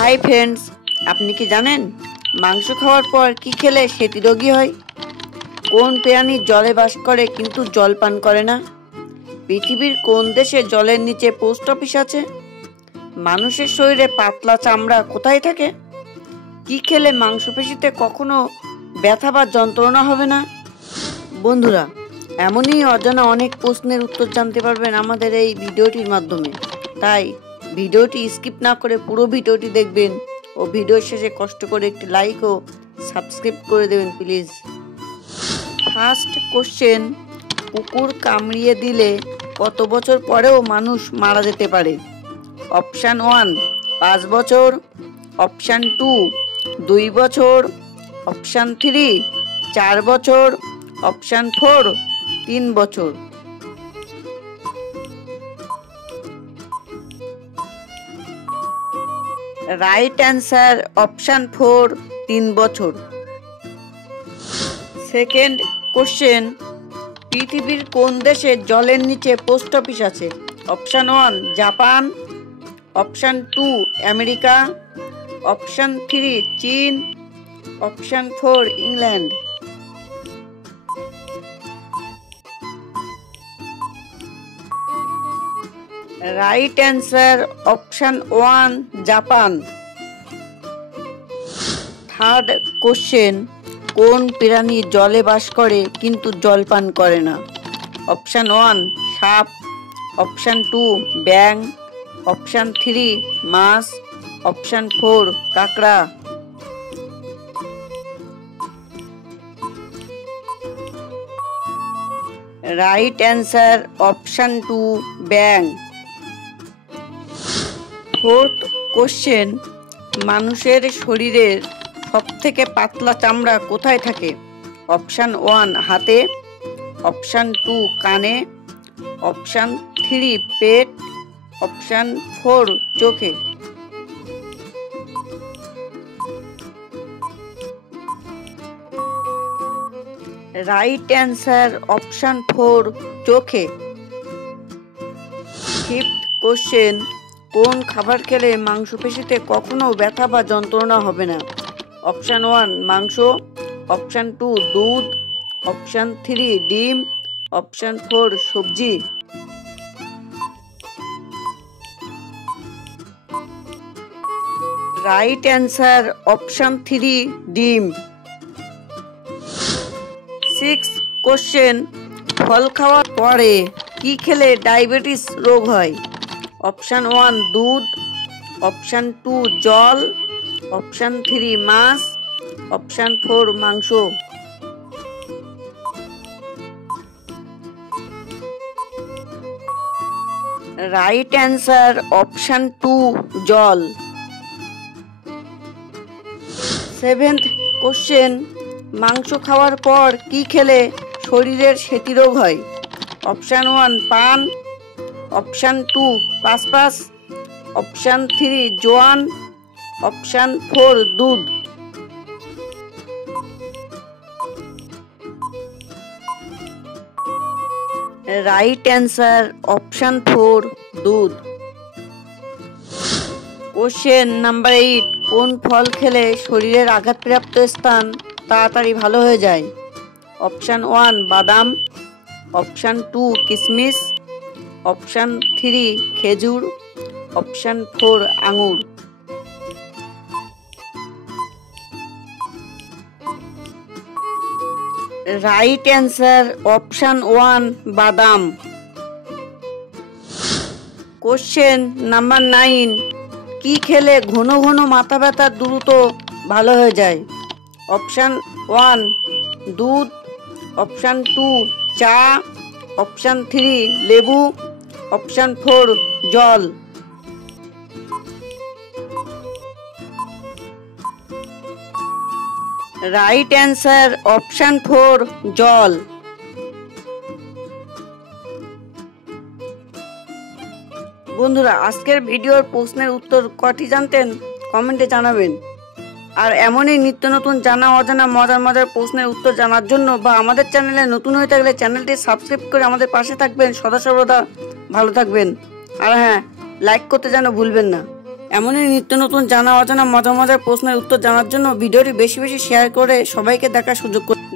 Hi friends, আপনি কি জানেন মাংস খাওয়ার পর কি খেলে সেটি রোগী হয়? কোন প্রাণী জলে বাস করে কিন্তু জল পান করে না? পৃথিবীর কোন দেশে জলের নিচে পোস্ট অফিস আছে? মানুষের শরীরে পাতলা চামড়া কোথায় থাকে? কি খেলে মাংসপেশিতে কখনো ব্যথা বা যন্ত্রণা হবে না? বন্ধুরা, এমনই অজানা অনেক প্রশ্নের উত্তর জানতে পারবেন আমাদের এই ভিডিওটির মাধ্যমে। তাই ভিডিওটি স্কিপ না করে পুরো ভিডিওটি দেখবেন ও ভিডিও শেষে কষ্ট করে একটি লাইক ও সাবস্ক্রাইব করে দেবেন প্লিজ। ফার্স্ট কোশ্চেন, কুকুর কামড়িয়ে দিলে কত বছর পরেও মানুষ মারা যেতে পারে? অপশান 1 5 বছর, অপশান 2 2 বছর, অপশান 3 4 বছর, অপশান 4 3 বছর। রাইট অ্যান্সার অপশান 4 3 বছর। সেকেন্ড কোশ্চেন, পৃথিবীর কোন দেশে জলের নিচে পোস্ট অফিস আছে? অপশান 1 জাপান, অপশান 2 আমেরিকা, অপশান 3 চীন, অপশান 4 England. Right answer option 1 Japan. Third question, কোন প্রাণী জলে বাস করে কিন্তু জল পান করে না? অপশান 1 সাপ, অপশান 2 ব্যাঙ, অপশান 3 মাছ, অপশান 4 কাঁকড়া। রাইট অ্যান্সার অপশান 2 ব্যাঙ। ফোর্থ কোশ্চেন, মানুষের শরীরের সবথেকে পাতলা চামড়া কোথায় থাকে? অপশান 1 হাতে, অপশান 2 কানে, অপশান 3 পেট, অপশান 4 চোখে। রাইট অ্যান্সার অপশান 4 চোখে। ফিফথ কোশ্চেন, কোন খাবার খেলে মাংসপেশিতে কখনো ব্যথা বা যন্ত্রণা হবে না? অপশান 1 মাংস, অপশান 2 দুধ, অপশান 3 ডিম, অপশান 4 সবজি। রাইট অ্যান্সার অপশান 3 ডিম। সিক্স কোশ্চেন, ফল খাওয়ার পরে কি খেলে ডায়াবেটিস রোগ হয়? অপশান 1 দুধ, অপশান 2 জল, অপশান 3 মাছ, অপশান 4 মাংস। রাইট অ্যান্সার অপশান 2 জল। সেভেন্থ কোশ্চেন, মাংস খাওয়ার পর কি খেলে শরীরের সেটি রোগ হয়? অপশান 1 পান, অপশান 2 পাসপাস, অপশান 3 জোয়ান, অপশান 4 দুধ। রাইট অ্যান্সার অপশান 4 দুধ। কোশ্চেন নাম্বার 8, কোন ফল খেলে শরীরের আঘাতপ্রাপ্ত স্থান তাড়াতাড়ি ভালো হয়ে যায়? অপশান 1 বাদাম, অপশান 2 কিশমিশ, অপশান 3 খেজুর, অপশান 4 আঙুর। রাইট অ্যান্সার অপশান 1 বাদাম। কোশ্চেন নাম্বার 9, কি খেলে ঘন ঘন মাথা ব্যথা দ্রুত ভালো হয়ে যায়? অপশান 1 দুধ, অপশান 2 চা, অপশান 3 লেবু, অপশান 4 জল। রাইট অ্যান্সার অপশান 4 জল। বন্ধুরা, আজকের ভিডিওর প্রশ্নের উত্তর কটি জানতেন কমেন্টে জানাবেন। আর এমনই নিত্য নতুন জানা অজানা মজার মজার প্রশ্নের উত্তর জানার জন্য বা আমাদের চ্যানেলে নতুন হয়ে থাকলে চ্যানেলটি সাবস্ক্রাইব করে আমাদের পাশে থাকবেন। সদা সর্বদা ভালো থাকবেন। আর হ্যাঁ, লাইক করতে যেন ভুলবেন না। এমনই নিত্য নতুন জানা অজানা মজার মজার প্রশ্নের উত্তর জানার জন্য ভিডিওটি বেশি বেশি শেয়ার করে সবাইকে দেখার সুযোগ করে